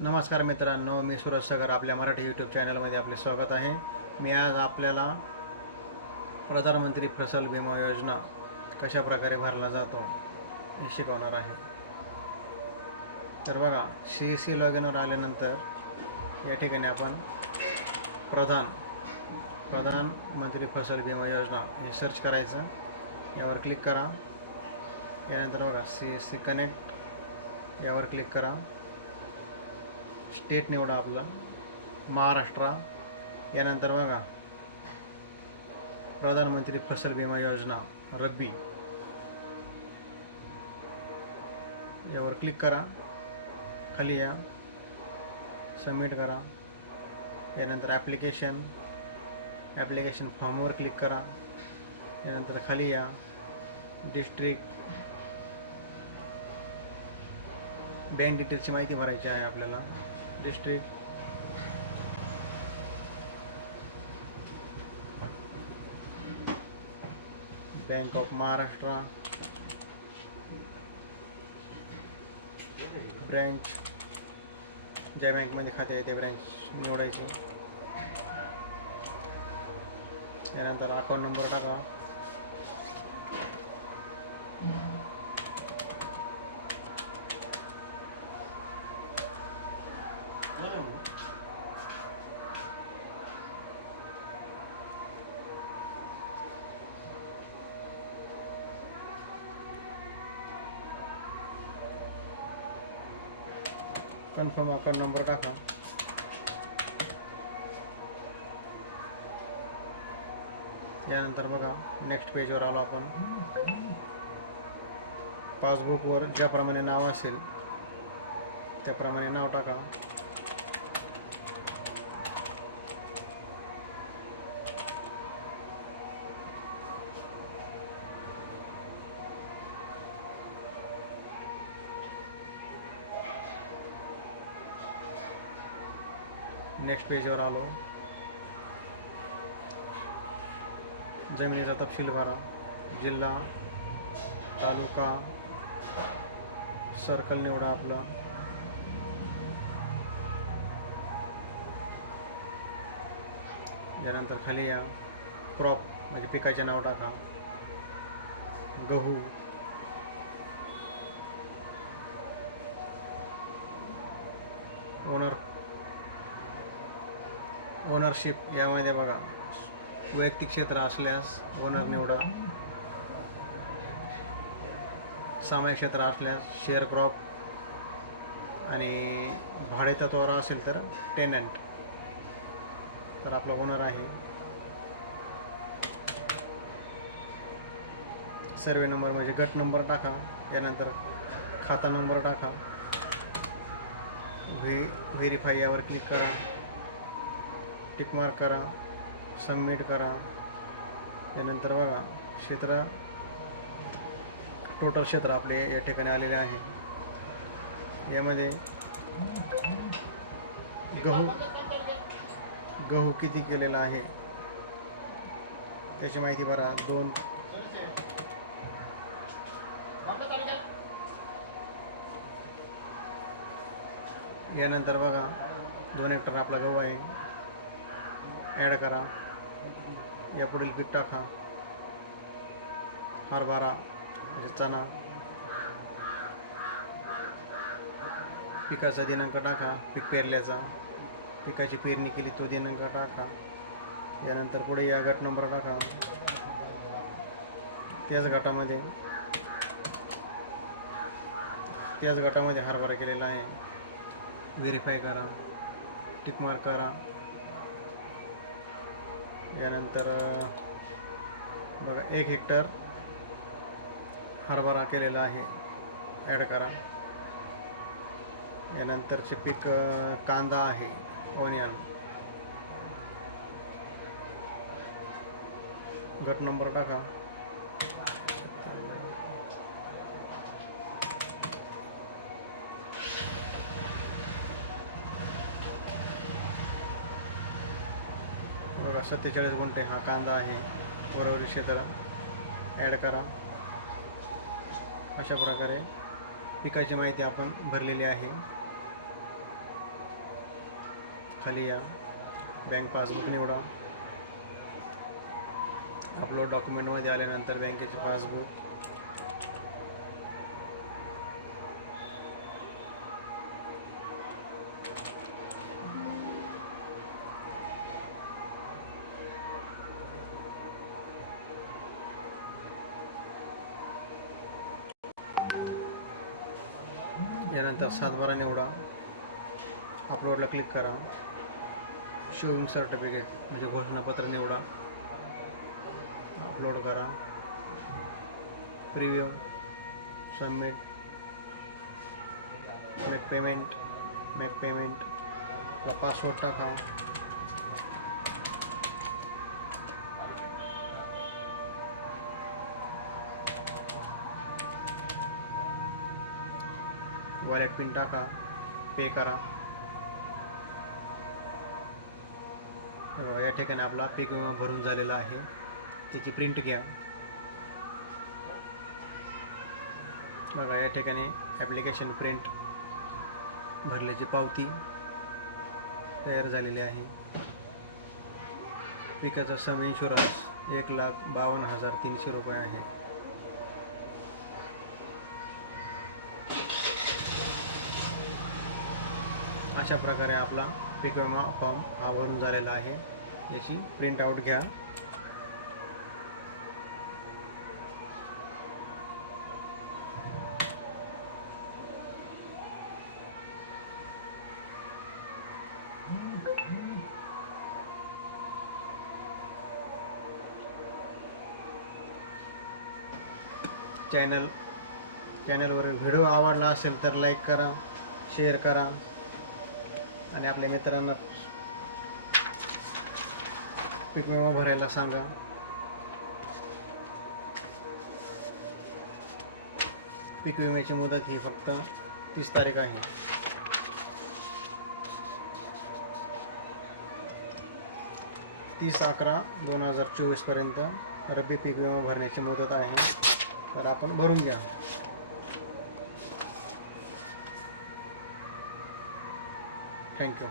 नमस्कार मित्रांनो, मी सूरज सगर आपल्या मराठी यूट्यूब चॅनलमध्ये आपले स्वागत आहे. मी आज आपल्याला प्रधानमंत्री फसल विमा योजना कशा प्रकारे भरला जातो हे शिकवणार आहे. तर बघा, CEC लॉगिनवर आल्यानंतर या ठिकाणी आपण प्रधानमंत्री फसल विमा योजना हे सर्च करायचं. यावर क्लिक करा. यानंतर बघा CEC कनेक्ट यावर क्लिक करा. स्टेट निवडा आपलं महाराष्ट्र. यानंतर बघा प्रधानमंत्री फसल विमा योजना रब्बी यावर क्लिक करा. खाली या, सबमिट करा. यानंतर ॲप्लिकेशन फॉर्मवर क्लिक करा. यानंतर खाली या, डिस्ट्रिक्ट, बँक डिटेल्सची माहिती भरायची आहे आपल्याला. District, bank of Maharashtra, branch, ज्या बँकमध्ये खाते आहे ते ब्रँच निवडायची. यानंतर अकाउंट नंबर टाका. कन्फर्म अकाउंट नंबर टाका. यानंतर बघा नेक्स्ट पेजवर आलो आपण. पासबुकवर ज्याप्रमाणे नाव असेल त्याप्रमाणे नाव टाका. नेक्स्ट पेजवर आलो. जमिनीचा तपशील भरा. जिल्हा, तालुका, सर्कल निवडा आपलं. यानंतर खाली या, क्रॉप म्हणजे पिकाचे नाव टाका. गहू, ओनरशिप यामध्ये बघा वैयक्तिक क्षेत्र असल्यास ओनर निवडा. सामायिक क्षेत्र असल्यास शेअर क्रॉप आणि भाडेतत्वावर असेल तर टेनंट. तर आपला ओनर आहे. सर्वे नंबर म्हणजे गट नंबर टाका. यानंतर खाता नंबर टाका. व्हेरीफाय यावर क्लिक करा. टिक मार्क करा. सबमिट करा. यानंतर बघा क्षेत्र, टोटल क्षेत्र आपले या ठिकाणी आलेले आहे. यामध्ये गहू किती केलेला आहे त्याची माहिती भरा. 2. यानंतर बघा 2 हेक्टर आपला गहू आहे. ॲड करा. या पुढील पीक टाका. हरभरा म्हणजे चणा. पिकाचा दिनांक टाका. पीक पेरल्याचा, पिकाची पेरणी केली तो दिनांक टाका. यानंतर पुढे या, गट नंबर टाका. त्याच गटामध्ये हरभरा केलेला आहे. व्हेरीफाय करा. टिक मार्क करा. यानंतर बघा 1 हेक्टर हरभरा केलेला आहे. ॲड करा. यानंतरचे पीक कांदा आहे, ओनियन. गट नंबर टाका. बघा 47 गुंठे हा कांदा आहे. उर्वरित क्षेत्र ॲड करा. अशा प्रकारे पिकाची माहिती आपण भरलेली आहे. खाली या, बँक पासबुक निवडा. अपलोड डॉक्युमेंटमध्ये आल्यानंतर बँकेचे पासबुक, यानंतर 7/12 निवडा. अपलोडला क्लिक करा. शोइंग सर्टिफिकेट म्हणजे घोषणापत्र निवडा. अपलोड करा. Preview, submit, make payment. आपला पासवर्ड टाका. वॉलेट पिन टाका. पे करा. या ठिकाणी आपला पीक विमा भरून झालेला आहे. त्याची प्रिंट घ्या. बघा या ठिकाणी ॲप्लिकेशन प्रिंट भरल्याची पावती तयार झालेली आहे. पिकाचा सम इन्शुरन्स 1,52,300 रुपये आहे. अशा प्रकारे आपला पीक विमा फॉर्म हा भरून झालेला आहे. याची प्रिंट आउट घ्या. चॅनलवर व्हिडिओ आवडला असेल तर लाईक करा, शेअर करा आणि आपल्या मित्रांना पीक विमा भरायला सांगा. पीक विम्याची मुदत ही फक्त 30 तारीख आहे. तीस 11/2024 पर्यंत रब्बी पीक विमा भरण्याची मुदत आहे. तर आपण भरून घ्या. थँक्यू.